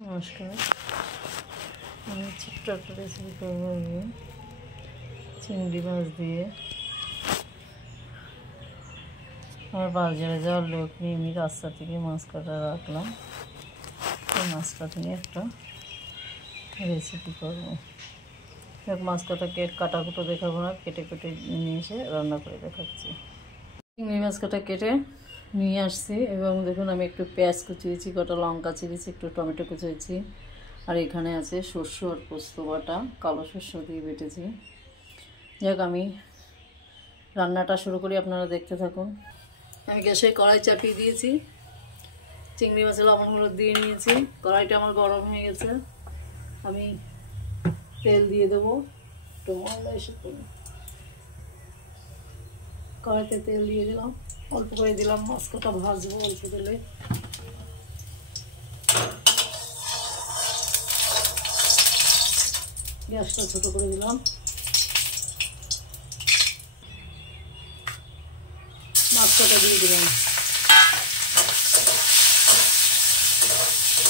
নমস্কার, আমি ছোট্ট একটা রেসিপি করবো আজকে চিংড়ি মাছ দিয়ে। আমার বাজারে যাওয়ার লোক নিয়ে আমি রাস্তা থেকে মাছ কাটা রাখলাম। এই মাছটা নিয়ে একটা রেসিপি করবো। মাছ কাটাকুটো দেখাবো না, কেটে কেটে নিয়ে এসে রান্না করে দেখাচ্ছি। চিংড়ি মাছ কেটে নিয়ে আসছি এবং দেখুন আমি একটু পেঁয়াজ কুচিয়েছি, কটা লঙ্কা চিরেছি, একটু টমেটো কুচিয়েছি, আর এখানে আছে শস্য আর পোস্ত বাটা, কালো শস্য দিয়ে বেটেছি। যাক, আমি রান্নাটা শুরু করি, আপনারা দেখতে থাকুন। আমি গ্যাসে কড়াই চাপিয়ে দিয়েছি, চিংড়ি মাছে লবণ হলুদ দিয়ে নিয়েছি। কড়াইটা আমার গরম হয়ে গেছে, আমি তেল দিয়ে দেবো। একটু ময়লা এসে পড়ে, কড়াইতে তেল দিয়ে দিলাম, অল্প করে দিলাম। মাছ কটা ভাজবো অল্প তেলে। গ্যাসটা ছোট করে দিলাম, মাছ কটা দিয়ে দিলাম।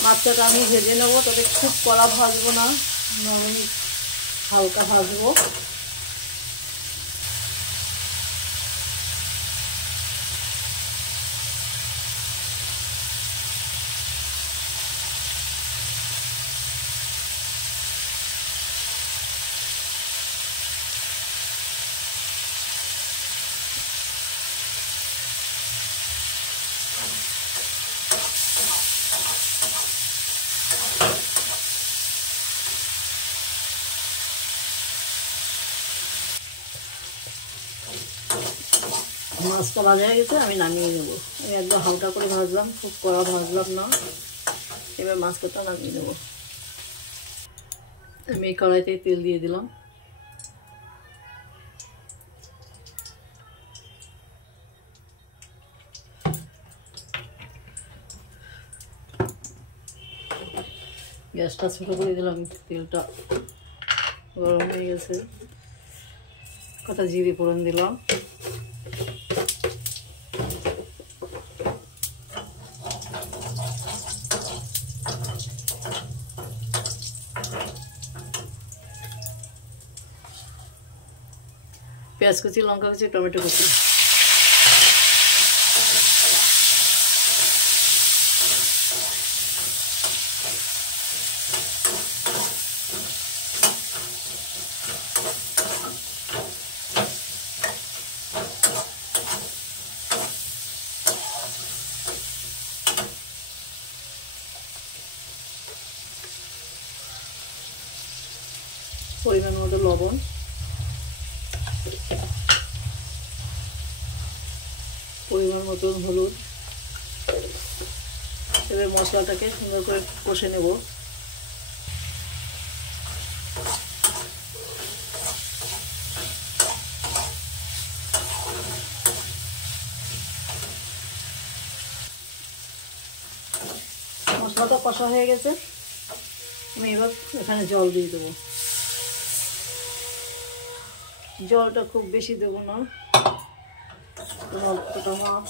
মাছ কটা আমি ভেজে নেবো, তবে খুব কড়া ভাজবো না, নরমালি হালকা ভাজবো। মাছটা ভাজা হয়ে গেছে, আমি নামিয়ে নেবো। আমি একদম হালকা করে ভাজলাম, খুব কড়া ভাজলাম না। এবার মাছটা নামিয়ে নেবো। আমি এই কড়াইতে তেল দিয়ে দিলাম, গ্যাসটা ছোটো করে দিলাম। তেলটা গরম হয়ে গেছে, কটা জিরে ফোড়ন দিলাম, পেঁয়াজ কুচি, লঙ্কা কুচি, টমেটো কুচি। পরিমাণ মতো লবণ, পরিমাণ মতো হলুদ। এবার মশলাটাকে সুন্দর করে কষে নেব। মশলাটা কষা হয়ে গেছে, আমি এবার এখানে জল দিয়ে দেবো। জলটা খুব বেশি দেবো না, অল্পটা মাছ।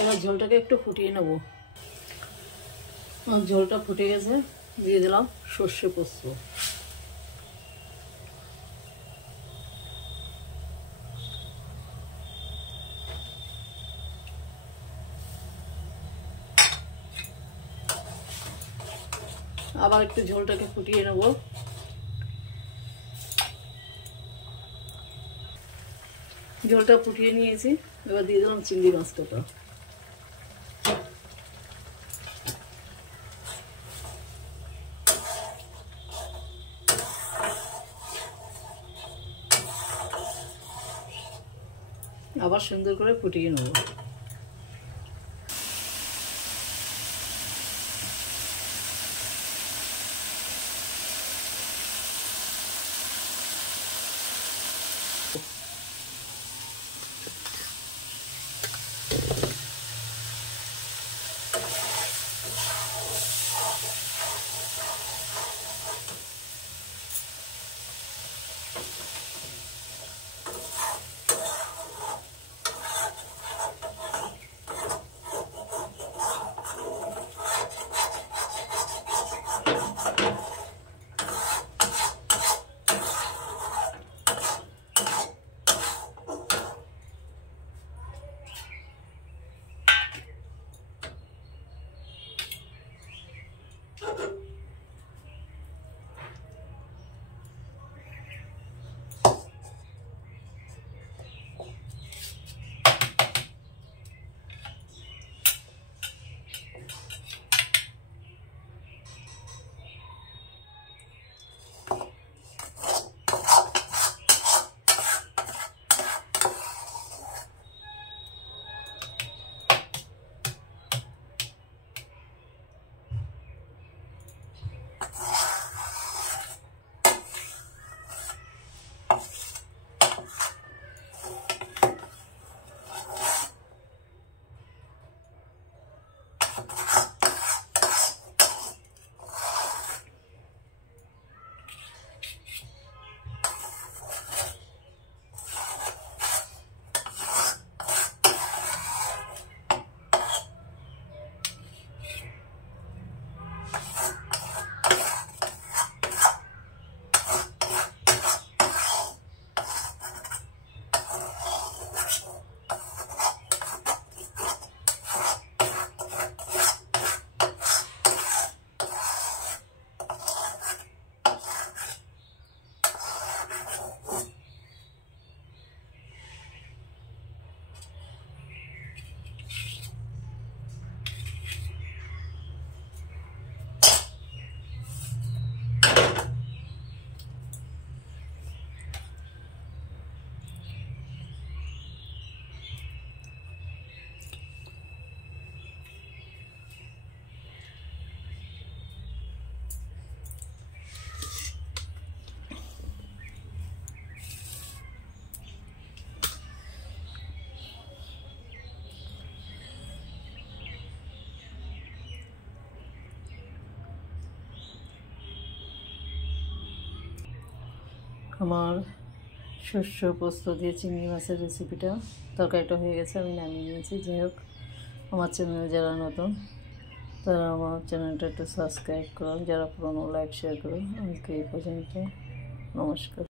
এবার ঝোলটাকে একটু ফুটিয়ে নেব। ঝোলটা ফুটে গেছে, দিয়ে দিলাম সর্ষে পোস্ত। আবার একটু ঝোলটাকে ফুটিয়ে নেব। ঝোলটা ফুটিয়ে নিয়েছি, এবার দিয়ে দিলাম চিংড়ি মাছটা। আবার সুন্দর করে ফুটিয়ে নেব। আমার শস্য পোস্ত দিয়ে চিংড়ি মাছের রেসিপিটা তরকারিটা হয়ে গেছে, আমি নামিয়ে নিয়েছি। যাই হোক, আমার চ্যানেলে যারা নতুন তারা আমার চ্যানেলটা একটু সাবস্ক্রাইব করুন, যারা পুরনো লাইক শেয়ার করুন। আজকে এই পর্যন্ত, নমস্কার।